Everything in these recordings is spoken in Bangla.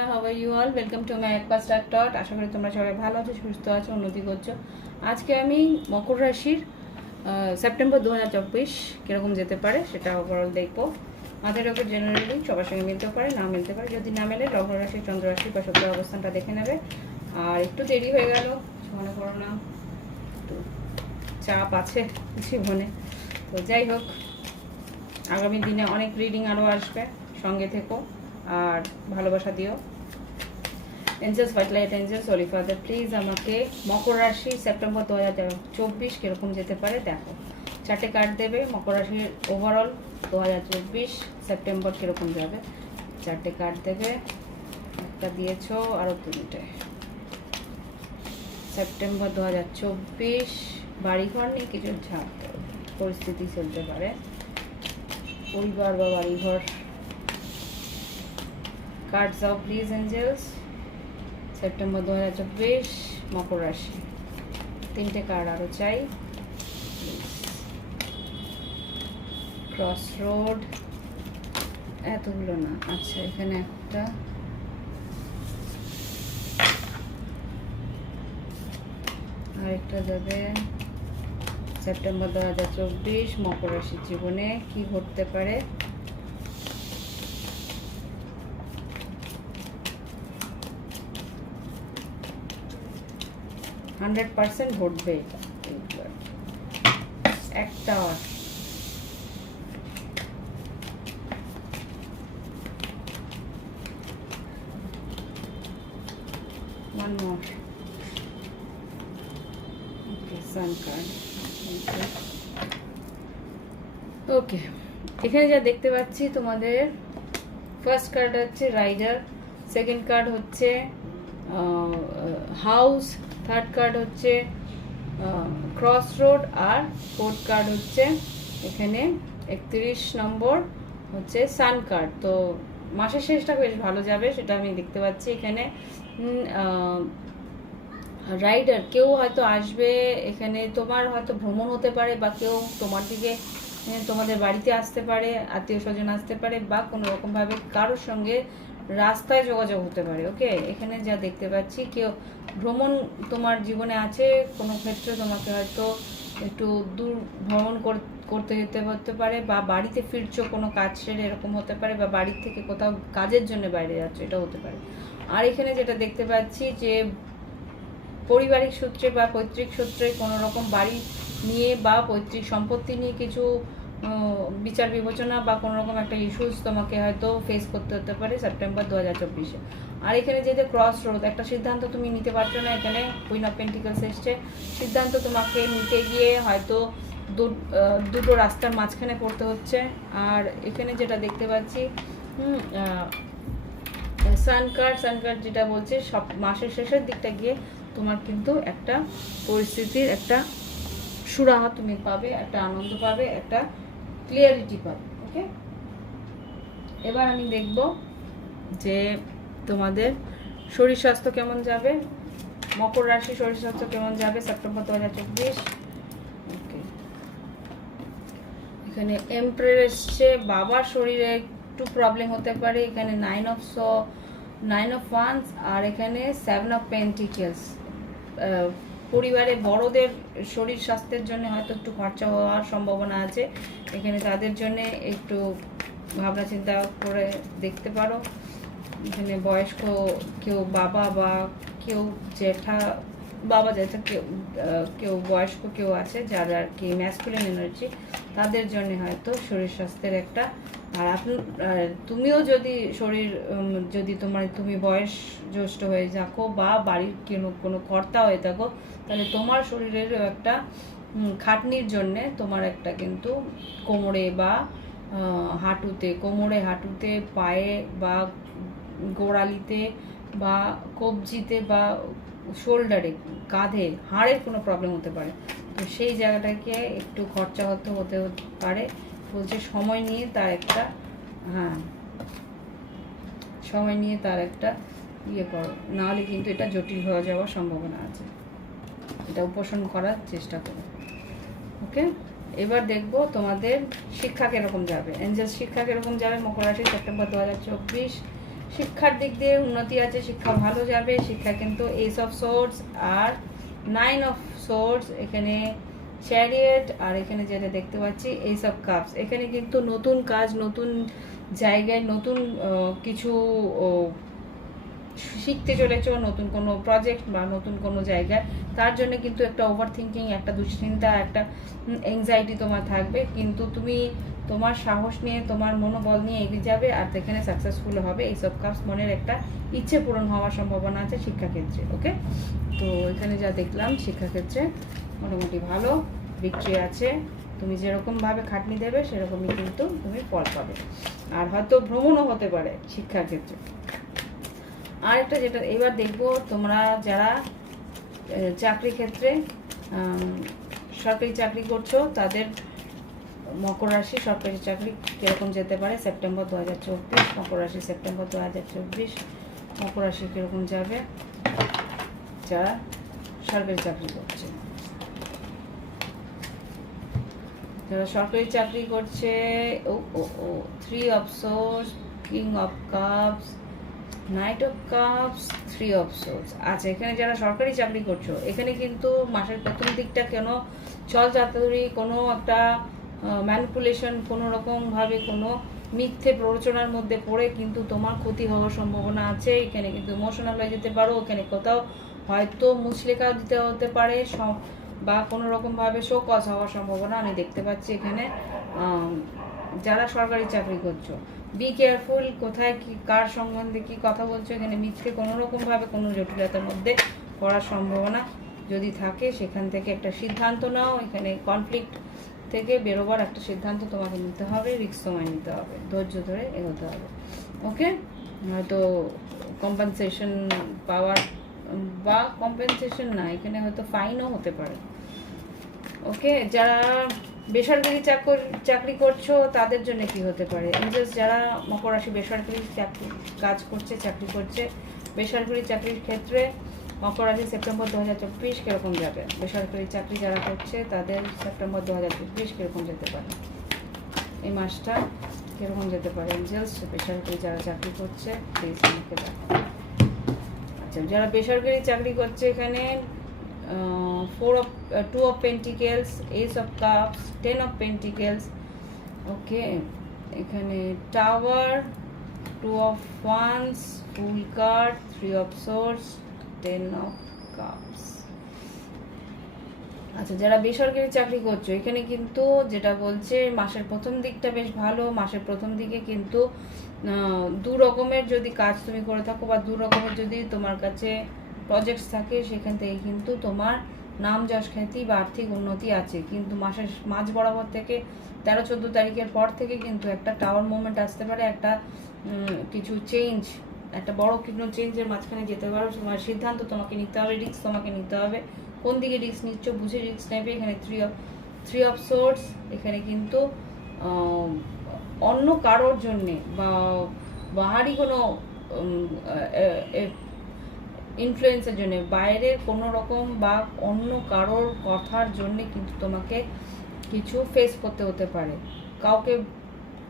বন্ধুরা how are you all welcome to my একপা star টট আশা করি তোমরা সবাই ভালো আছো, সুস্থ আছো, উন্নতি করছ। আজকে আমি মকর রাশির সেপ্টেম্বর দু হাজার চব্বিশ কীরকম যেতে পারে সেটা ওভারঅল দেখব। মাথার ওপর জেনারেলি সবার সঙ্গে মিলতে পারে, না মিলতে পারে, যদি না মেলে লগ্ন রাশি, চন্দ্র রাশি বা সত্য অবস্থানটা দেখে নেবে। আর একটু দেরি হয়ে গেল, মনে করো না, একটু চাপ আছে জীবনে। তো যাই হোক, আগামী দিনে অনেক রিডিং আরও আসবে, সঙ্গে থেকো, আর ভালোবাসা দিও। Angels white light angels holy father please আমাকে মকর রাশি সেপ্টেম্বর দু হাজার চব্বিশ কীরকম যেতে পারে দেখো। চারটে কার্ড দেবে, মকর রাশির ওভারঅল দু হাজার চব্বিশ সেপ্টেম্বর কীরকম যাবে। চারটে কার্ড দেবে, একটা দিয়েছ আরও তিনটে। সেপ্টেম্বর দু হাজার চব্বিশ, বাড়িঘর নিয়ে কিছু ঝাঁপ পরিস্থিতি চলতে পারে। পরিবার বা বাড়িঘর। কার্ড যাও প্লিজ এঞ্জেলস সেপ্টেম্বর দু হাজার চব্বিশ, মকর রাশি। তিনটে কার্ড আরও চাই। ক্রস রোড এতগুলো না। আচ্ছা এখানে একটা। আরেকটা দেবে সেপ্টেম্বর দু হাজার চব্বিশ, মকর রাশির জীবনে কি ঘটতে পারে? হান্ড্রেড পার্সেন্ট ঘটবে একটা। ওকে এখানে যা দেখতে পাচ্ছি তোমাদের ফার্স্ট কার্ড হচ্ছে রাইডার সেকেন্ড কার্ড হচ্ছে হাউস থার্ড কার্ড হচ্ছে ক্রস রোড আর ফোর্থ কার্ড হচ্ছে এখানে একত্রিশ নম্বর হচ্ছে সান কার্ড তো মাসের শেষটা বেশ ভালো যাবে, সেটা আমি দেখতে পাচ্ছি এখানে। রাইডার কেউ হয়তো আসবে এখানে, তোমার হয়তো ভ্রমণ হতে পারে বা কেউ তোমার দিকে তোমাদের বাড়িতে আসতে পারে, আত্মীয় স্বজন আসতে পারে বা কোনো রকমভাবে কারোর সঙ্গে রাস্তায় যোগাযোগ হতে পারে ওকে এখানে যা দেখতে পাচ্ছি, কেউ ভ্রমণ তোমার জীবনে আছে, কোনো ক্ষেত্রে তোমাকে হয়তো একটু দূর ভ্রমণ কর- করতে যেতে হতে পারে বা বাড়িতে ফিরছো, কোনো কাজ সেরে এরকম হতে পারে বা বাড়ির থেকে কোথাও কাজের জন্য বাইরে যাচ্ছ এটা হতে পারে। আর এখানে যেটা দেখতে পাচ্ছি যে পারিবারিক সূত্রে বা পৈতৃক সূত্রে কোনো রকম বাড়ি নিয়ে বা পৈতৃক সম্পত্তি নিয়ে কিছু বিচার বিবেচনা বা কোনো রকম একটা ইস্যুস তোমাকে হয়তো ফেস করতে হতে পারে সেপ্টেম্বর দু হাজার চব্বিশে। আর এখানে যেতে ক্রস রোড একটা সিদ্ধান্ত তুমি নিতে পারছ না এখানে কুইন অফ পেন্টিকলস এসছে। সিদ্ধান্ত তোমাকে নিতে গিয়ে হয়তো দুটো রাস্তার মাঝখানে পড়তে হচ্ছে। আর এখানে যেটা দেখতে পাচ্ছি সান কার্ড সান কার্ড যেটা বলছে, সব মাসের শেষের দিকটা গিয়ে তোমার কিন্তু একটা পরিস্থিতির একটা সুরাহা তুমি পাবে, একটা আনন্দ পাবে, একটা ক্লিয়ারিটি পাবে ওকে এবার আমি দেখব যে তোমাদের শরীর স্বাস্থ্য কেমন যাবে? মকর রাশি শরীর স্বাস্থ্য কেমন যাবে? সেপ্টেম্বর দু হাজার চব্বিশ। ওকে এখানে এমপ্রের এসছে, বাবার শরীরে একটু প্রবলেম হতে পারে। এখানে নাইন অফ স নাইন অফ ওয়ান্স আর এখানে সেভেন অফ পেন্টিকেলস পরিবারে বড়দের শরীর স্বাস্থ্যের জন্য হয়তো একটু খরচা হওয়ার সম্ভাবনা আছে। এখানে তাদের জন্য একটু ভাবনা চিন্তা করে দেখতে পারো। এখানে বয়স্ক কেউ বাবা বা কেউ জ্যাঠা, বাবা জ্যাঠা কেউ কেউ বয়স্ক কেউ আছে যারা আর কি ম্যাসকুলিন এনার্জি তাদের জন্য হয়তো শরীর স্বাস্থ্যের একটা আর আপনি তুমিও যদি শরীর যদি তোমার, তুমি বয়স জ্যেষ্ঠ হয়ে থাকো বা বাড়ির কোনো কোনো কর্তা হয়ে থাকো তাহলে তোমার শরীরের একটা খাটনির জন্যে তোমার একটা কিন্তু কোমরে বা হাঁটুতে, কোমরে, হাঁটুতে, পায়ে বা, গোড়ালিতে বা কবজিতে বা শোল্ডারে, কাঁধে হাড়ের কোনো প্রবলেম হতে পারে। তো সেই জায়গাটাকে একটু খরচা হতে হতে পারে। বলছে সময় নিয়ে তার একটা হ্যাঁ। সময় নিয়ে তার একটা ইয়ে করো, নাহলে কিন্তু এটা জটিল হয়ে যাওয়ার সম্ভাবনা আছে। এটা উপোষণ করার চেষ্টা করো ওকে এবার দেখব তোমাদের শিক্ষা কীরকম যাবে। এঞ্জেল শিক্ষা কীরকম যাবে? মকর রাশি সেপ্টেম্বর দু হাজার চব্বিশ। শিক্ষার দিক দিয়ে উন্নতি আছে, শিক্ষা ভালো যাবে। শিক্ষা কিন্তু এইস অফ সোর্স আর নাইন অফ সোর্স এখানে চ্যারিয়েট আর এখানে যেটা দেখতে পাচ্ছি এইস অফ কাপস এখানে কিন্তু নতুন কাজ, নতুন জায়গায় নতুন কিছু শিখতে চলেছো, নতুন কোনো প্রজেক্ট বা নতুন কোনো জায়গায়, তার জন্য কিন্তু একটা ওভার থিঙ্কিং একটা দুশ্চিন্তা, একটা এংজাইটি তোমার থাকবে। কিন্তু তুমি তোমার সাহস নিয়ে, তোমার মনোবল নিয়ে এগিয়ে যাবে আর সেখানে সাকসেসফুল হবে। এইসব কাপস মনের একটা ইচ্ছে পূরণ হওয়ার সম্ভাবনা আছে শিক্ষাক্ষেত্রে ওকে তো এখানে যা দেখলাম, শিক্ষাক্ষেত্রে মোটামুটি ভালো বিক্রি আছে। তুমি যেরকমভাবে খাটনি দেবে, সেরকমই কিন্তু তুমি ফল পাবে। আর হয়তো ভ্রমণও হতে পারে শিক্ষাক্ষেত্রে আরেকটা যেটা এবার দেখব তোমরা যারা চাকরি ক্ষেত্রে সরকারি চাকরি করছ, তাদের মকর রাশি, সরকারি চাকরি কীরকম যেতে পারে? সেপ্টেম্বর দু হাজার চব্বিশ, মকর রাশি সেপ্টেম্বর দু হাজার চব্বিশ, মকর রাশি কীরকম যাবে? যারা সরকারি চাকরি করছে। যারা সরকারি চাকরি করছে, ও ও three of swords king of cups knight of cups three of swords আচ্ছা এখানে যারা সরকারি চাকরি করছ, এখানে কিন্তু মাসের প্রথম দিকটা কেন? চল চাতুরি কোনো একটা ম্যানিপুলেশন কোনো রকমভাবে কোনো মিথ্যে প্ররোচনার মধ্যে পড়ে কিন্তু তোমার ক্ষতি হওয়ার সম্ভাবনা আছে। এখানে কিন্তু ইমোশনাল হয়ে যেতে পারো এখানে কোথাও হয়তো মুচলেখা দিতে হতে পারে বা কোনো রকমভাবে শো কজ হওয়ার সম্ভাবনা আমি দেখতে পাচ্ছি এখানে। যারা সরকারি চাকরি করছ বি কেয়ারফুল কোথায় কি, কার সম্বন্ধে কি কথা বলছো, এখানে মিথ্যে কোনো রকমভাবে কোনো জটিলতার মধ্যে পড়ার সম্ভাবনা যদি থাকে, সেখান থেকে একটা সিদ্ধান্ত নাও, এখানে কনফ্লিক্ট থেকে বেরোবার একটা সিদ্ধান্ত তোমাকে নিতে হবে রিস্ক সময় নিতে হবে, ধৈর্য ধরে এগোতে হবে। ওকে হয়তো কম্পেনসেশন পাওয়ার, বা কম্পেনসেশন না, এখানে হয়তো ফাইনও হতে পারে। ওকে যারা বেসরকারি চাকর, চাকরি করছ, তাদের জন্য কি হতে পারে? জাস্ট যারা মকর রাশি বেসরকারি চাকরি, কাজ করছে, চাকরি করছে, বেসরকারি চাকরির ক্ষেত্রে মকর রাশি সেপ্টেম্বর দু হাজার চব্বিশ কীরকম যাবে? বেসরকারি চাকরি যারা করছে, তাদের সেপ্টেম্বর দু হাজার চব্বিশ কীরকম যেতে পারে? এই মাসটা কীরকম যেতে পারে? এঞ্জেলস বেসরকারি যারা চাকরি করছে প্লিজ আমাকে দেখো আচ্ছা যারা বেসরকারি চাকরি করছে এখানে four of two of pentacles ace of cups ten of pentacles okay এখানে tower two of wands full card three of swords ten of cups আচ্ছা যারা বেসরকারি চাকরি করছ, এখানে কিন্তু যেটা বলছে, মাসের প্রথম দিকটা বেশ ভালো, মাসের প্রথম দিকে কিন্তু দু রকমের যদি কাজ তুমি করে থাকো বা দু রকমের যদি তোমার কাছে প্রজেক্টস থাকে, সেখান থেকে কিন্তু তোমার নাম, যশ, খ্যাতি বা আর্থিক উন্নতি আছে। কিন্তু মাসের, মাঝ বরাবর থেকে তেরো, চোদ্দ তারিখের পর থেকে কিন্তু একটা টাওয়ার মুভমেন্ট আসতে পারে, একটা কিছু চেঞ্জ একটা বড় কোনো চেঞ্জের মাঝখানে যেতে পারো। তোমার সিদ্ধান্ত তোমাকে নিতে হবে রিস্ক তোমাকে নিতে হবে। কোন দিকে রিস্ক নিচ্ছ, বুঝে রিস্ক নেবে। এখানে three of three of swords এখানে কিন্তু অন্য কারোর জন্যে বা বাহারি কোনো ইনফ্লুয়েন্সের জন্য। বাইরের কোনো রকম বা অন্য কারোর কথার জন্যে কিন্তু তোমাকে কিছু ফেস করতে হতে পারে। কাউকে,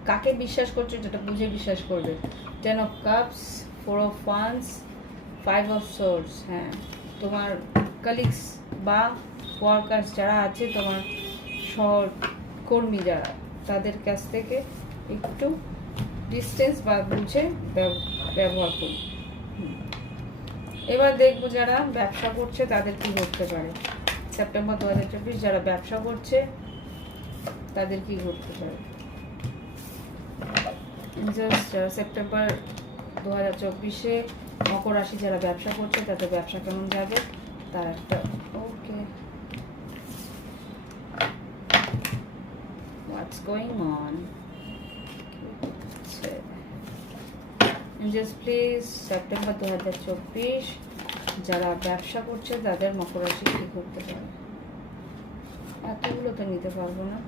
কাকে বিশ্বাস করছ যেটা বুঝে বিশ্বাস করবে। Ten of cups four of funds five of swords হ্যাঁ। তোমার কালিগস বা ওয়ার্কার্স যারা আছে, তোমার সহকর্মী যারা, তাদের কাছ থেকে একটু ডিস্টেন্স বা বুঝে ব্যব- ব্যবহার করুন। এবার দেখব যারা ব্যবসা করছে তাদের কি ঘটতে পারে। সেপ্টেম্বর দু চব্বিশ যারা ব্যবসা করছে, তাদের কি ঘটতে পারে? জাস্ট সেপ্টেম্বর দু হাজার চব্বিশে মকর রাশি যারা ব্যবসা করছে, তাদের ব্যবসা কেমন যাবে? তার একটা okay what's going on just please September দু চব্বিশ, যারা ব্যবসা করছে, তাদের মকর রাশি কী করতে পারে? এতগুলো তো নিতে পারব না।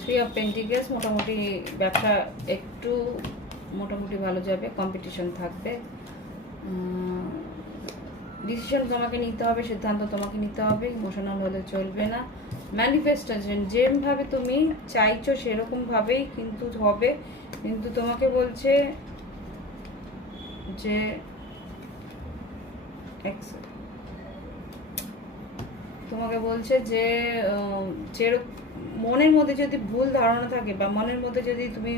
থ্রি অফ পেন্টিকেলস মোটামুটি ব্যবসা একটু মোটামুটি ভালো যাবে কম্পিটিশন থাকবে। ডিসিশন তোমাকে নিতে হবে, সিদ্ধান্ত তোমাকে নিতে হবে ইমোশনাল হলে চলবে না। ম্যানিফেস্টেশন যেভাবে তুমি চাইছো সেরকমভাবেই কিন্তু হবে। কিন্তু তোমাকে বলছে যে তোমাকে বলছে যে যেরক মনের মধ্যে যদি ভুল ধারণা থাকে বা মনের মধ্যে যদি তুমি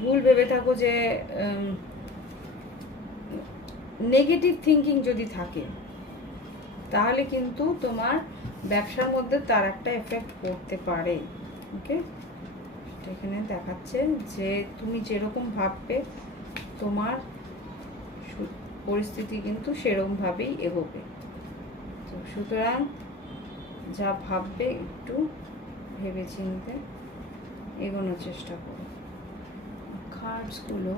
ভুল ভেবে থাকো যে নেগেটিভ থিঙ্কিং যদি থাকে, তাহলে কিন্তু তোমার ব্যবসার মধ্যে তার একটা এফেক্ট পড়তে পারে ওকে এখানে দেখাচ্ছে যে তুমি যেরকম ভাববে, তোমার পরিস্থিতি কিন্তু সেরকমভাবেই এগোবে। তো সুতরাং যা ভাববে একটু ভেবে চিনতে এগোনোর চেষ্টা করো। কার্ডসগুলো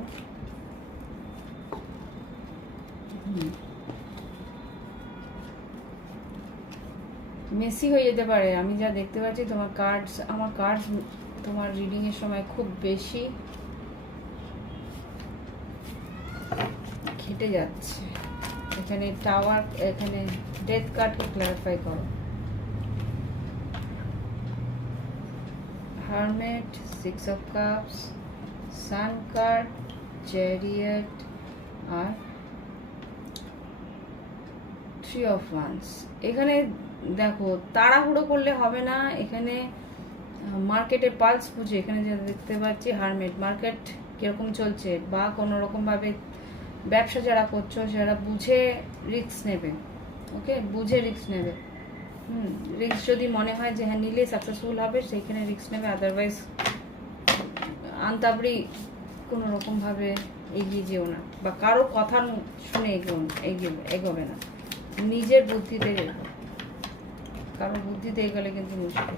মেসি হয়ে যেতে পারে। আমি যা দেখতে পাচ্ছি, তোমার কার্ডস আমার কার্ডস তোমার রিডিং এর সময় খুব বেশি খেটে যাচ্ছে। এখানে টাওয়ার এখানে ডেথ কার্ডকে ক্লারিফাই করো। Hermit six of cups sun card chariot R three of wands এখানে দেখো, তাড়াহুড়ো করলে হবে না। এখানে মার্কেটে পালস বুঝে, এখানে যেটা দেখতে পাচ্ছি হারমেট। মার্কেট কীরকম চলছে বা কোনো রকমভাবে ব্যবসা যারা করছ, যারা বুঝে রিস্ক নেবে ওকে বুঝে রিস্ক নেবে। হুম রিস্ক যদি মনে হয় যে হ্যাঁ নিলে সাকসেসফুল হবে, সেইখানে রিস্ক নেবে। আদারওয়াইজ আন্তাবড়ি কোনো রকমভাবে এগিয়ে যেও না বা কারও কথা শুনে এগো এগিয়ে, এগোবে না। নিজের বুদ্ধিতে এগো কারও বুদ্ধিতে এগোলে কিন্তু মুশকিল।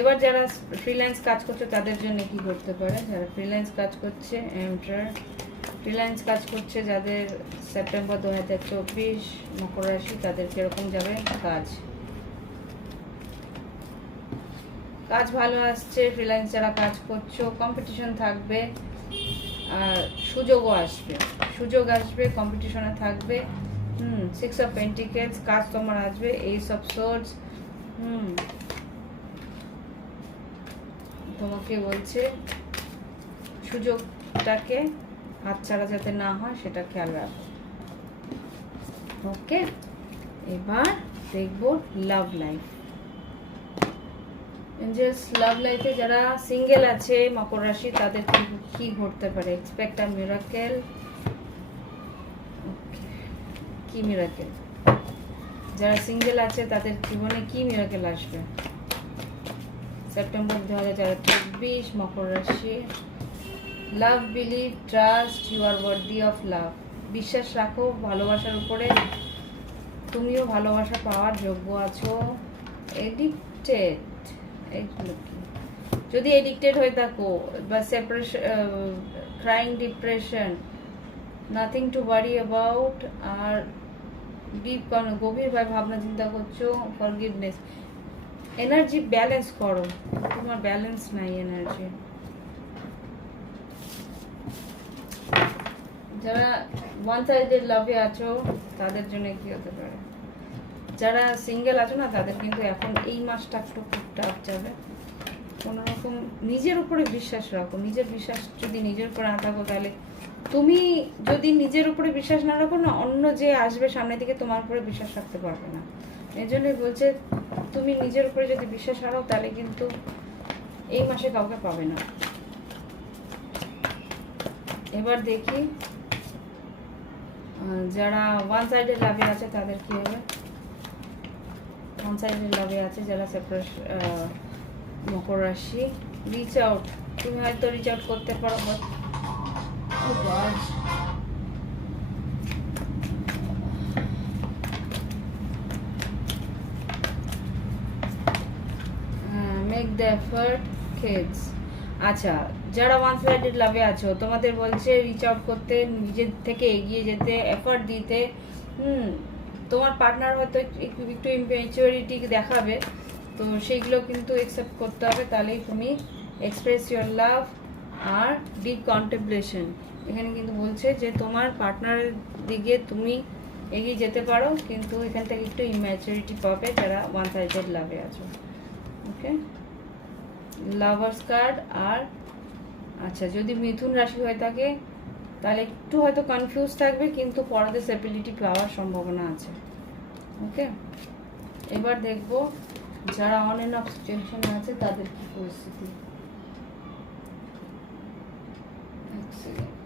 এবার যারা ফ্রিল্যান্স কাজ করছে, তাদের জন্য কি করতে পারে? যারা ফ্রিল্যান্স কাজ করছে এমটার ফ্রিল্যান্স কাজ করছে, যাদের সেপ্টেম্বর দু হাজার চব্বিশ মকর রাশি, তাদের কীরকম যাবে? কাজ। কাজ ভালো আসছে ফ্রিল্যান্স যারা কাজ করছ কম্পিটিশন থাকবে, আর সুযোগও আসবে। সুযোগ আসবে কম্পিটিশনে থাকবে। হুম সিক্স অফ পেন্টিকেলস কাজ তোমার আসবে এইস অফ সোর্স হুম। তোমাকে বলছে, সুযোগটাকে হাতছাড়া যাতে না হয়, সেটা খেয়াল রাখো। ওকে? এবার দেখব লাভ লাইফ এঞ্জেলস লাভ লাইফে যারা সিঙ্গেল আছে, মকর রাশি, তাদের কি ঘটতে পারে? এক্সপেক্ট আ মিরাকেল কি মিরাকেল যারা সিঙ্গেল আছে, তাদের জীবনে কি মিরাকেল আসবে? সেপ্টেম্বর দু হাজার চব্বিশ, মকর রাশি। Love believe trust you are worthy of love বিশ্বাস রাখো, ভালোবাসার উপরে তুমিও ভালোবাসা পাওয়ার যোগ্য আছো। এডিক্টেড যদি এডিক্টেড হয়ে থাকো, বা separation crying depression nothing to worry about R deep গভীরভাবে ভাবনা চিন্তা করছ ফরগিভনেস এনার্জি ব্যালেন্স করো। তোমার ব্যালেন্স নাই এনার্জি যারা ওয়ান সাইডের লাভে আছো, তাদের জন্য কি হতে পারে? যারা সিঙ্গেল আছো না, তাদের কিন্তু এখন এই মাসটা একটু খুব টাফ যাবে। কোনো রকম নিজের উপরে বিশ্বাস রাখো। নিজের বিশ্বাস যদি নিজের উপরে না তাহলে তুমি যদি নিজের উপরে বিশ্বাস না রাখো না, অন্য যে আসবে সামনের দিকে তোমার উপরে বিশ্বাস রাখতে পারবে না। এই জন্যই বলছে, তুমি নিজের উপরে যদি বিশ্বাস হারাও, তাহলে কিন্তু এই মাসে কাউকে পাবে না। এবার দেখি যারা ওয়ান সাইডের লাভে আছে, তাদের কি হবে? ওয়ান সাইডের লাভে আছে যারা সেপারেট মকর রাশি। রিচ আউট তুমি হয়তো রিচ আউট করতে পারো. মেক দ্য এফার্ট কিডস আচ্ছা যারা ওয়ান সাইডেড লাভে আছো, তোমাদের বলছে রিচ আউট করতে, নিজের থেকে এগিয়ে যেতে এফার্ট দিতে, হুম, তোমার পার্টনার হয়তো একটু- একটু ইম্যাচুরিটি দেখাবে, তো সেইগুলো কিন্তু একসেপ্ট করতে হবে, তাহলেই তুমি এক্সপ্রেস ইউর লাভ আর ডিপ কন্টেম্পলেশন এখানে কিন্তু বলছে যে তোমার পার্টনারের দিকে তুমি এগিয়ে যেতে পারো, কিন্তু এখান থেকে একটু ইম্যাচুরিটি পাবে যারা ওয়ান সাইডেড লাভে আছো। ওকে লাভার্স কার্ড আর আচ্ছা যদি মিথুন রাশি হয়ে থাকে, তাহলে একটু হয়তো কনফিউজ থাকবে, কিন্তু পড়াতে স্টেবিলিটি পাওয়ার সম্ভাবনা আছে। ওকে এবার দেখব যারা অন অ্যান্ড অফ সিচুয়েশনে আছে, তাদের কি পরিস্থিতি। এক।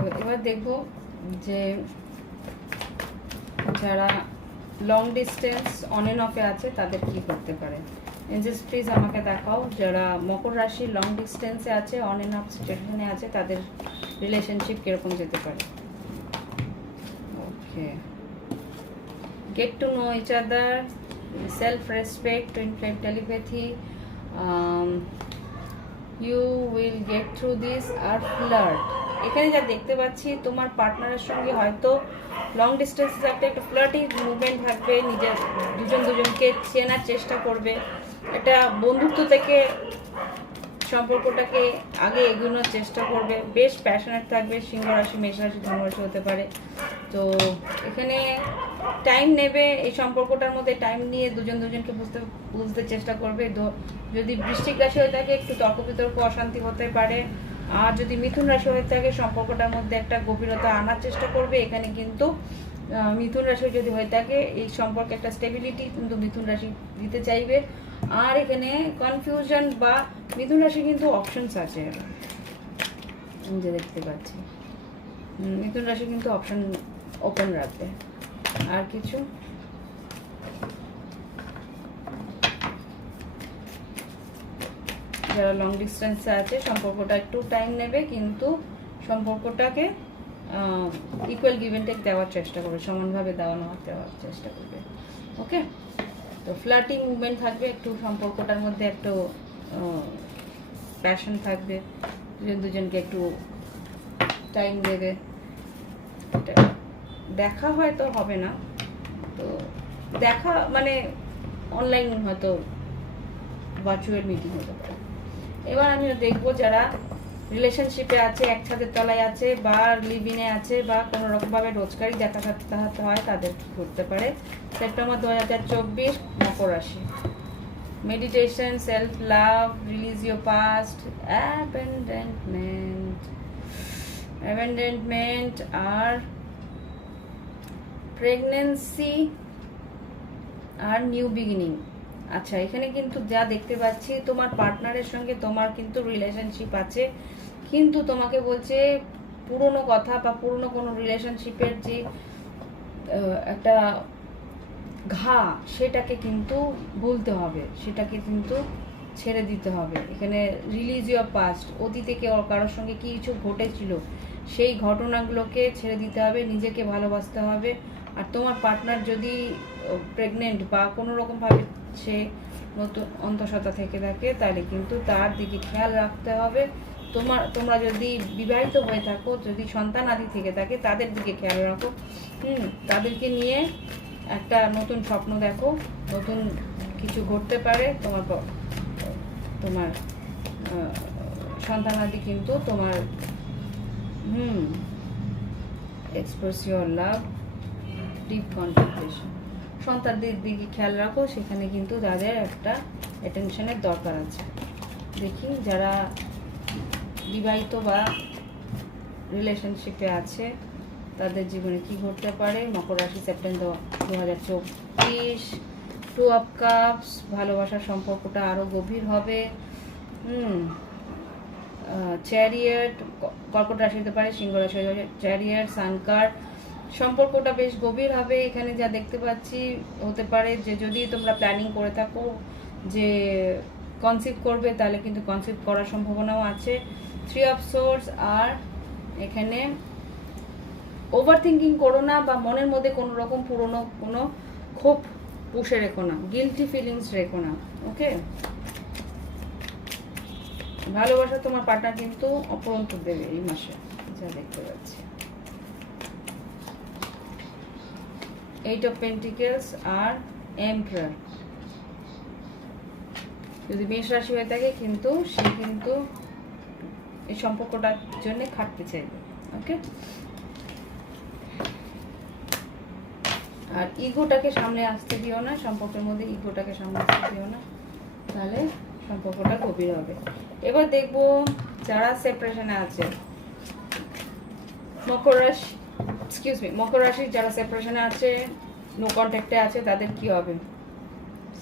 এবার- এবার দেখব যে যারা লং ডিস্টেন্স অন এন্ড অফে আছে তাদের কি করতে পারে। এঞ্জেলস প্লিজ আমাকে দেখাও যারা মকর রাশি লং ডিস্টেন্সে আছে অন এন্ড অফ সিচুয়েশনে আছে তাদের রিলেশনশিপ কীরকম যেতে পারে? Okay get to know each other self respect twin flame um, you will get through this আর ফ্লার্ট এখানে যা দেখতে পাচ্ছি, তোমার পার্টনারের সঙ্গে হয়তো লং ডিস্টেন্স একটা একটা ফ্লার্টি মুভমেন্ট থাকবে, নিজের দুজন দুজনকে চেনার চেষ্টা করবে। একটা বন্ধুত্ব থেকে সম্পর্কটাকে আগে এগোনোর চেষ্টা করবে। বেশ প্যাশনেট থাকবে সিংহ রাশি মেষ রাশি হতে পারে। তো এখানে টাইম নেবে, এই সম্পর্কটার মধ্যে টাইম নিয়ে দুজন দুজনকে বুঝতে বুঝতে চেষ্টা করবে। যদি বৃশ্চিক রাশি হয়ে থাকে, একটু তর্ক বিতর্ক অশান্তি হতে পারে। আর যদি মিথুন রাশি হয়ে থাকে, সম্পর্কটার মধ্যে একটা গভীরতা আনার চেষ্টা করবে। এখানে কিন্তু মিথুন রাশি যদি হয়ে থাকে, এই সম্পর্কে একটা স্টেবিলিটি কিন্তু মিথুন রাশি দিতে চাইবে। আর এখানে কনফিউশন বা মিথুন রাশি কিন্তু অপশনস আছে। যে দেখতে পাচ্ছি। মিথুন রাশি কিন্তু অপশন ওপেন রাখবে। আর কিছু? যারা লং ডিস্টেন্সে আছে, সম্পর্কটা একটু টাইম নেবে, কিন্তু সম্পর্কটাকে ইকুয়াল গিভেন টেক দেওয়ার চেষ্টা করবে, সমানভাবে দেওয়া নেওয়ার দেওয়ার চেষ্টা করবে। ওকে তো ফ্ল্যাটিং মুভমেন্ট থাকবে, একটু সম্পর্কটার মধ্যে একটু প্যাশন থাকবে, দুজন দুজনকে একটু টাইম দেবে। দেখা হয়তো হবে না। তো দেখা মানে অনলাইন হয়তো ভার্চুয়াল মিটিং হতে পারে। এবার আমি দেখব যারা রিলেশনশিপে আছে, একসাথে তলায় আছে, বা লিভিনে আছে, বা কোনো রকমভাবে রোজগারই সাক্ষাৎ হয়, তাদের কি করতে পারে। সেপ্টেম্বর দু হাজার চব্বিশ, মকর রাশি। Meditation self love release your past abandonment abandonment R pregnancy আর নিউ বিগিনিং আচ্ছা এখানে কিন্তু যা দেখতে পাচ্ছি, তোমার পার্টনারের সঙ্গে তোমার কিন্তু রিলেশনশিপ আছে। কিন্তু তোমাকে বলছে, পুরনো কথা বা পুরনো কোনো রিলেশনশিপের যে একটা ঘা, সেটাকে কিন্তু বলতে হবে। সেটাকে কিন্তু ছেড়ে দিতে হবে। এখানে রিলিজ ইউর পাস্ট অতীতে কেউ কারোর সঙ্গে কি কিছু ঘটেছিল, সেই ঘটনাগুলোকে ছেড়ে দিতে হবে, নিজেকে ভালোবাসতে হবে। আর তোমার পার্টনার যদি প্রেগনেন্ট বা কোনো রকমভাবে সে নতুন অন্তঃসত্ত্বা থেকে থাকে তাহলে কিন্তু তার দিকে খেয়াল রাখতে হবে। তোমার তোমরা যদি বিবাহিত হয়ে থাকো যদি সন্তান আদি থেকে থাকে তাদের দিকে খেয়াল রাখো। হুম তাদেরকে নিয়ে একটা নতুন স্বপ্ন দেখো নতুন কিছু ঘটতে পারে। তোমার তোমার আহ, সন্তানাদি কিন্তু তোমার হুম express your love deep concentration সন্তানদের দিকে খেয়াল রাখো, সেখানে কিন্তু তাদের একটা অ্যাটেনশনের দরকার আছে। দেখি যারা বিবাহিত বা রিলেশনশিপে আছে, তাদের জীবনে কি ঘটতে পারে? মকর রাশি সেপ্টেম্বর দু হাজার চব্বিশ। টু অফ কাপস ভালোবাসার সম্পর্কটা আরও গভীর হবে। হুম চ্যারিয়েট কর্কট রাশি হতে পারে, সিংহ রাশি চ্যারিয়েট সানকার সম্পর্কটা বেশ গভীর হবে এখানে যা দেখতে পাচ্ছি হতে পারে যে যদি তোমরা প্ল্যানিং করে থাকো যে কনসিভ করবে, তাহলে কিন্তু কনসিভ করার সম্ভাবনাও আছে। থ্রি অফ সোর্স আর এখানে ওভার থিঙ্কিং করো না বা মনের মধ্যে কোনো রকম পুরনো কোনো ক্ষোভ পুষে রেখো না গিলটি ফিলিংস রেখো না ওকে ভালোবাসা তোমার পার্টনার কিন্তু অপরন্ত দেবে এই মাসে যা দেখতে পাচ্ছি। এইট অফ পেন্টিকেলস আর এমপ্রার যদি মেষ রাশি হয়ে থাকে, কিন্তু সে কিন্তু এই সম্পর্কটার জন্য খাটতে চাইবে ওকে আর ইগোটাকে সামনে আসতে দিও না, সম্পর্কের মধ্যে ইগোটাকে সামনে আসতে দিও না, তাহলে সম্পর্কটা গভীর হবে। এবার দেখব যারা সেপারেশনে আছে, মকর রাশি এক্সকিউজ মি মকর রাশি যারা সেপারেশনে আছে নো কন্ট্যাক্টে আছে, তাদের কি হবে?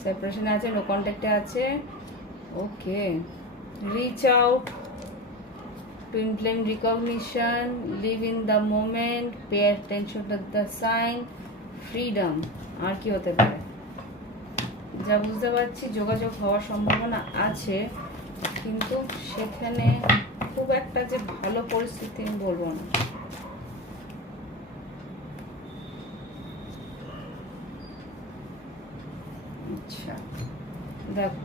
সেপারেশনে আছে নো কন্ট্যাক্টে আছে okay reach out twin flame recognition, live in the moment, pay attention to the sign, freedom, আর কি হতে পারে? যা বুঝতে পারছি, যোগাযোগ হওয়ার সম্ভাবনা আছে, কিন্তু সেখানে খুব একটা যে ভালো পরিস্থিতি আমি বলব না আচ্ছা দেখো,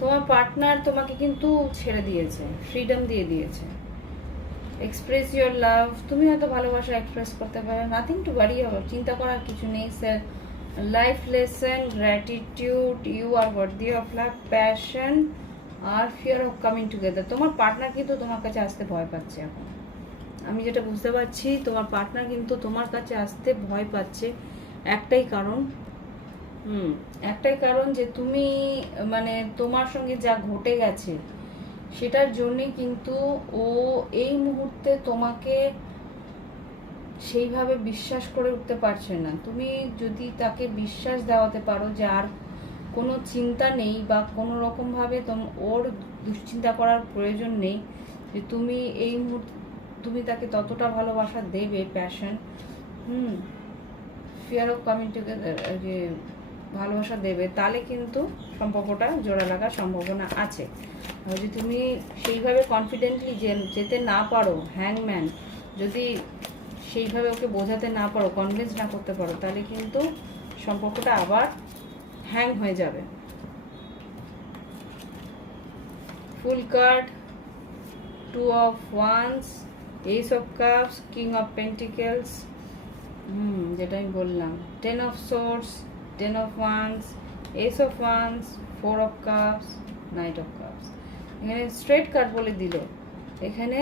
তোমার পার্টনার তোমাকে কিন্তু ছেড়ে দিয়েছে ফ্রিডম দিয়ে দিয়েছে। এক্সপ্রেস ইউর লাভ তুমি হয়তো ভালোবাসা এক্সপ্রেস করতে পারো নাথিং টু বাড়ি হবে চিন্তা করার কিছু নেই sir life lesson gratitude you are worthy of love passion R fear of coming together তোমার পার্টনার কিন্তু তোমার কাছে আসতে ভয় পাচ্ছে এখন। আমি যেটা বুঝতে পারছি, তোমার পার্টনার কিন্তু তোমার কাছে আসতে ভয় পাচ্ছে, একটাই কারণ হুম, একটাই কারণ যে তুমি মানে তোমার সঙ্গে যা ঘটে গেছে, সেটার জন্যে কিন্তু ও এই মুহূর্তে তোমাকে সেইভাবে বিশ্বাস করে উঠতে পারছে না। তুমি যদি তাকে বিশ্বাস দেওয়াতে পারো যে আর কোনো চিন্তা নেই বা কোনো রকমভাবে তোম, ওর দুশ্চিন্তা করার প্রয়োজন নেই, যে তুমি এই মুহূর্তে, তুমি তাকে ততটা ভালোবাসা দেবে passion hmm fear of coming together যে ভালোবাসা দেবে, তাহলে কিন্তু সম্পর্কটা জোড়া লাগার সম্ভাবনা আছে। যদি তুমি সেইভাবে কনফিডেন্টলি যেতে না পারো হ্যাংম্যান যদি সেইভাবে ওকে বোঝাতে না পারো কনভিন্স না করতে পারো, তাহলে কিন্তু সম্পর্কটা আবার হ্যাং হয়ে যাবে। Fool card two of wands ace of cups king of pentacles hmm, যেটা আমি বললাম। Ten of swords ten of wands ace of wands four of cups knight of cups এখানে স্ট্রেট কার্ড বলে দিল। এখানে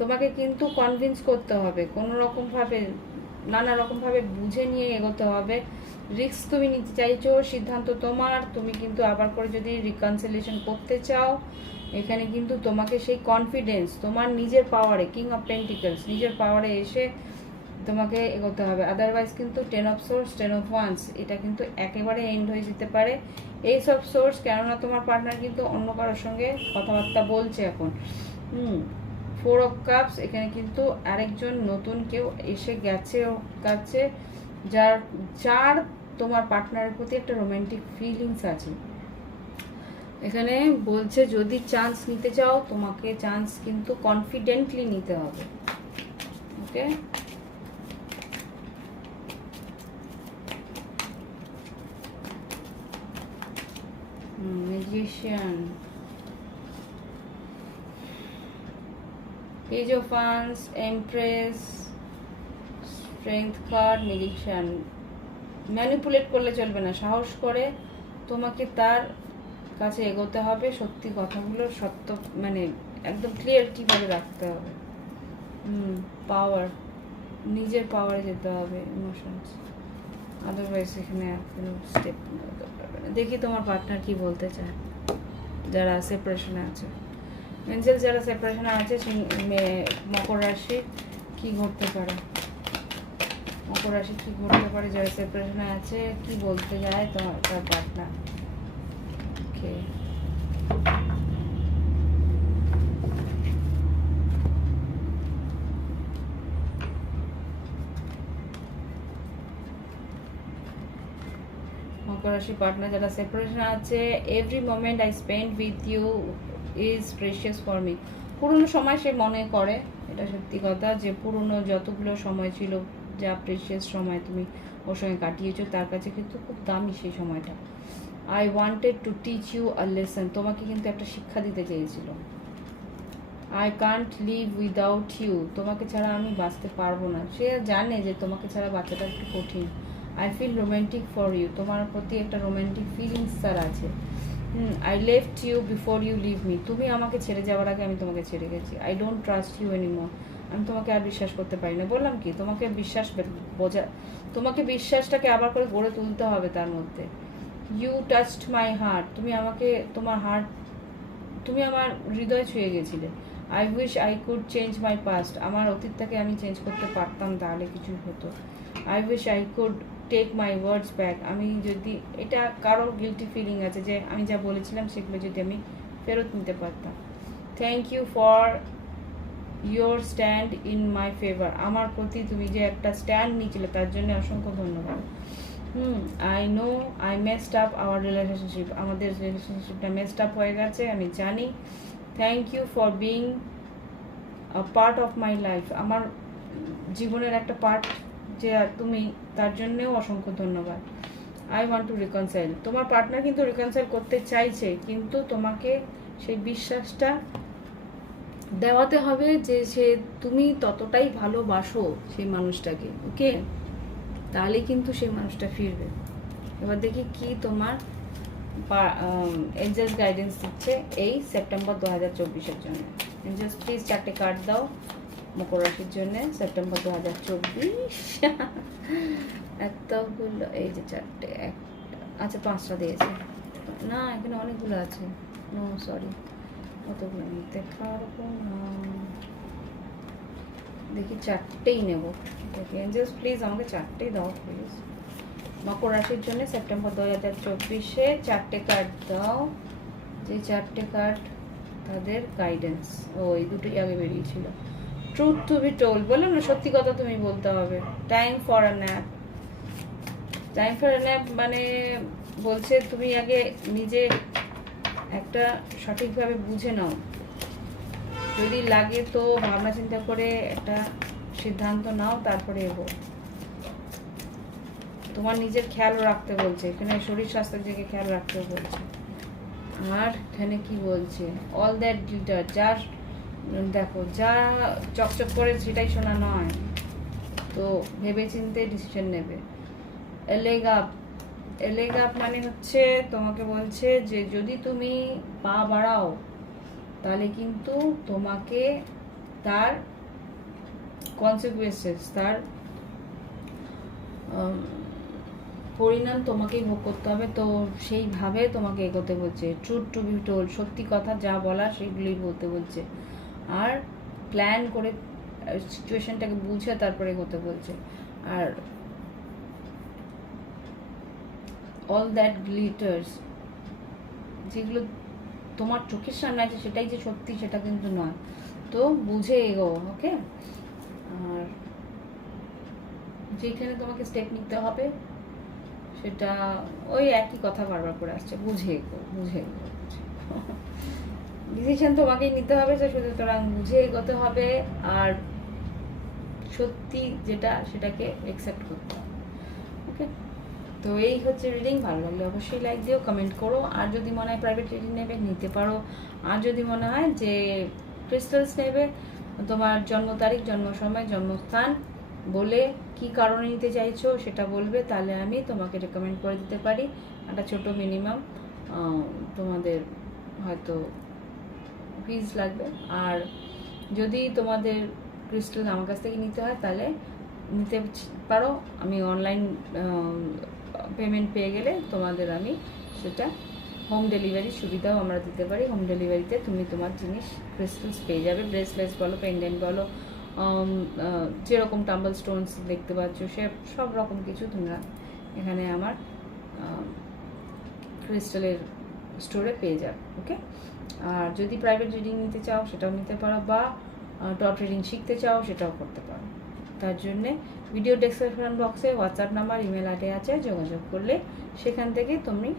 তোমাকে কিন্তু কনভিন্স করতে হবে, কোনো রকমভাবে নানা রকমভাবে বুঝে নিয়ে এগোতে হবে। রিস্ক তুমি নিতে চাইছো, সিদ্ধান্ত তোমার, তুমি কিন্তু আবার করে যদি রিকনসিলেশন করতে চাও, এখানে কিন্তু তোমাকে সেই কনফিডেন্স তোমার নিজের পাওয়ারে কিং অফ পেন্টিকেলস নিজের পাওয়ারে এসে তোমাকে এগোতে হবে। আদারওয়াইজ কিন্তু ten of swords ten of wands এটা কিন্তু একেবারে এন্ড হয়ে যেতে পারে। এই সব সোর্স কেননা তোমার পার্টনার কিন্তু অন্য কারোর সঙ্গে কথাবার্তা বলছে এখন। হুম ফোর অফ কাপস এখানে কিন্তু আরেকজন নতুন কেউ এসে গেছে ওর কাছে, যার যার তোমার পার্টনারের প্রতি একটা রোমান্টিক ফিলিংস আছে। এখানে বলছে, যদি চান্স নিতে চাও, তোমাকে চান্স কিন্তু কনফিডেন্টলি নিতে হবে। Okay magician page of wands empress, strength card magician manipulate করলে চলবে না। সাহস করে তোমাকে তার কাছে এগোতে হবে। সত্যি কথাগুলো সত্য মানে একদম ক্লিয়ারিটিভাবে রাখতে হবে। হুম পাওয়ার নিজের পাওয়ারে যেতে হবে। ইমোশনস আদারওয়াইজ এখানে কোনো স্টেপ দেখি তোমার পার্টনার কি বলতে চায়। যারা সেপারেশনে আছে। এঞ্জেল যারা সেপারেশনে আছে মকর রাশি কি ঘটতে পারে? মকর রাশি কি ঘটতে পারে? যারা সেপারেশনে আছে, কি বলতে যায় তোমার তার পার্টনার ওকে মকর রাশি পার্টনার যারা সেপারেশন আছে every moment I spend with you is precious for me পুরনো সময় সে মনে করে, এটা সত্যি কথা যে পুরনো যতগুলো সময় ছিল, যা প্রেশিয়াস সময় তুমি ওর সঙ্গে কাটিয়েছো, তার কাছে কিন্তু খুব দামি সেই সময়টা। I wanted to teach you a lesson তোমাকে কিন্তু একটা শিক্ষা দিতে চেয়েছিল। I can't live without you তোমাকে ছাড়া আমি বাঁচতে পারব না। সে জানে যে তোমাকে ছাড়া বাচ্চাটা একটু কঠিন। I feel romantic for you তোমার প্রতি একটা রোমান্টিক ফিলিংস তার আছে। I left you before you leave me তুমি আমাকে ছেড়ে যাওয়ার আগে আমি তোমাকে ছেড়ে গেছি। I don't trust you anymore আমি তোমাকে আর বিশ্বাস করতে পারি না। বললাম কি, তোমাকে বিশ্বাস বোঝা তোমাকে বিশ্বাসটাকে আবার করে গড়ে তুলতে হবে তার মধ্যে। ইউ টাচড মাই হার্ট তুমি আমাকে তোমার হার্ট তুমি আমার হৃদয় ছুঁয়ে গেছিলে। I wish I could change my past আমার অতীতটাকে আমি চেঞ্জ করতে পারতাম, তাহলে কিছু হতো। I wish I could take my words back আমি যদি, এটা কারও গিলটি ফিলিং আছে যে আমি যা বলেছিলাম সেগুলো যদি আমি ফেরত নিতে পারতাম। Thank you for your stand in my favour আমার প্রতি তুমি যে একটা স্ট্যান্ড নিয়েছিলে, তার জন্য অসংখ্য ধন্যবাদ। হুম I know I messed up our relationship আমাদের রিলেশনশিপটা মেসড আপ হয়ে গেছে, আমি জানি। Thank you for being a part of my life আমার জীবনের একটা পার্ট যে তুমি তার জন্যেও অসংখ্য ধন্যবাদ। আই ওয়ান্ট টু রিকনসাইল তোমার পার্টনার কিন্তু রিকনসাইল করতে চাইছে, কিন্তু তোমাকে সেই বিশ্বাসটা দেওয়াতে হবে যে সে, তুমি ততটাই ভালোবাসো সেই মানুষটাকে ওকে তাহলে কিন্তু সেই মানুষটা ফিরবে। এবার দেখি কি তোমার এঞ্জেলস গাইডেন্স দিচ্ছে এই সেপ্টেম্বর দু হাজার চব্বিশের জন্য। এঞ্জেলস প্লিজ চারটে কার্ড দাও। মকর রাশির জন্য সেপ্টেম্বর দু হাজার চব্বিশ। এতগুলো, এই যে চারটে, একটা আচ্ছা পাঁচটা দিয়েছে। না, এখানে অনেকগুলো আছে। নো সরি অতগুলো নেই। দেখা রকম দেখি চারটেই নেব। এঞ্জেলস প্লিজ আমাকে চারটেই দাও প্লিজ মকর রাশির জন্য সেপ্টেম্বর দু হাজার চব্বিশে চারটে কার্ড দাও। যে চারটে কার্ড তাদের গাইডেন্স ও, এই দুটোই আগে বেরিয়েছিল। ট্রুথ টু বি টোল বললাম না, সত্যি কথা তুমি বলতে হবে। Time for a nap time for a nap মানে বলছে তুমি আগে নিজে একটা সঠিকভাবে বুঝে নাও। যদি লাগে তো ভাবনা চিন্তা করে একটা সিদ্ধান্ত নাও, তারপরে এগো। তোমার নিজের খেয়াল রাখতে বলছে। এখানে শরীর স্বাস্থ্যের দিকে খেয়াল রাখতে বলছে। আর এখানে কি বলছে? অল দ্যাট গ্লিটার যার দেখো, যা চকচক করে সেটাই শোনা নয়। তো ভেবে চিন্তে ডিসিশন নেবে। এলেগ আপ এলেগ আপ মানে হচ্ছে তোমাকে বলছে যে যদি তুমি পা বাড়াও, তাহলে কিন্তু তোমাকে তার কনসিকুয়েন্সেস তার পরিণাম তোমাকেই ভোগ করতে হবে। তো সেইভাবে তোমাকে এগোতে বলছে। ট্রুথ টু বি টোল সত্যি কথা যা বলা সেগুলোই বলতে বলছে। আর প্ল্যান করে সিচুয়েশনটাকে বুঝে তারপরে এগোতে বলছে। আর অল দ্যাট গ্লিটার্স যেগুলো তোমার চোখের সামনে আছে, সেটাই যে সত্যি, সেটা কিন্তু নয়। তো বুঝে এগো ওকে আর যেখানে তোমাকে স্টেপ নিতে হবে, সেটা ওই একই কথা বারবার করে আসছে, বুঝে এগো বুঝে এগো ডিসিশন তোমাকেই নিতে হবে তো সুতরাং বুঝে এগোতে হবে আর সত্যি যেটা সেটাকে অ্যাকসেপ্ট করতে হবে। ওকে তো এই হচ্ছে রিডিং ভালো লাগলে অবশ্যই লাইক দিও কমেন্ট করো। আর যদি মনে হয় প্রাইভেট রিডিং নেবে, নিতে পারো। আর যদি মনে হয় যে ক্রিস্টালস নেবে, তোমার জন্ম তারিখ, জন্ম সময় জন্মস্থান বলে কি কারণে নিতে চাইছো সেটা বলবে, তাহলে আমি তোমাকে রেকমেন্ড করে দিতে পারি। একটা ছোট মিনিমাম তোমাদের হয়তো ফিজ লাগবে। আর যদি তোমাদের ক্রিস্টাল আমার কাছ থেকে নিতে হয়, তাহলে নিতে পারো। আমি অনলাইন পেমেন্ট পেয়ে গেলে তোমাদের আমি সেটা হোম ডেলিভারি সুবিধাও আমরা দিতে পারি। হোম ডেলিভারিতে তুমি তোমার জিনিস ক্রিস্টালস পেয়ে যাবে। ব্রেসলেটস বলো পেন্ডেন্ট বলো যেরকম টাম্বল স্টোনস দেখতে পাচ্ছ, সে সব রকম কিছু তোমরা এখানে আমার ক্রিস্টালের স্টোরে পেয়ে যাবে ওকে আর যদি প্রাইভেট রিডিং নিতে চাও, সেটাও নিতে পারো, বা টপ রিডিং শিখতে চাও, সেটাও করতে পারো। তার জন্যে ভিডিও ডেসক্রিপশন বক্সে হোয়াটসঅ্যাপ নাম্বার ইমেল আইডি আছে, যোগাযোগ করলে সেখান থেকে তুমি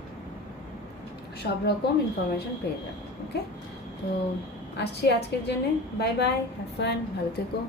সব রকম ইনফরমেশন পেয়ে যাবে ওকে তো, আসছি আজকের জন্যে। বাই বাই হ্যাভ ফান ভালো থেকো।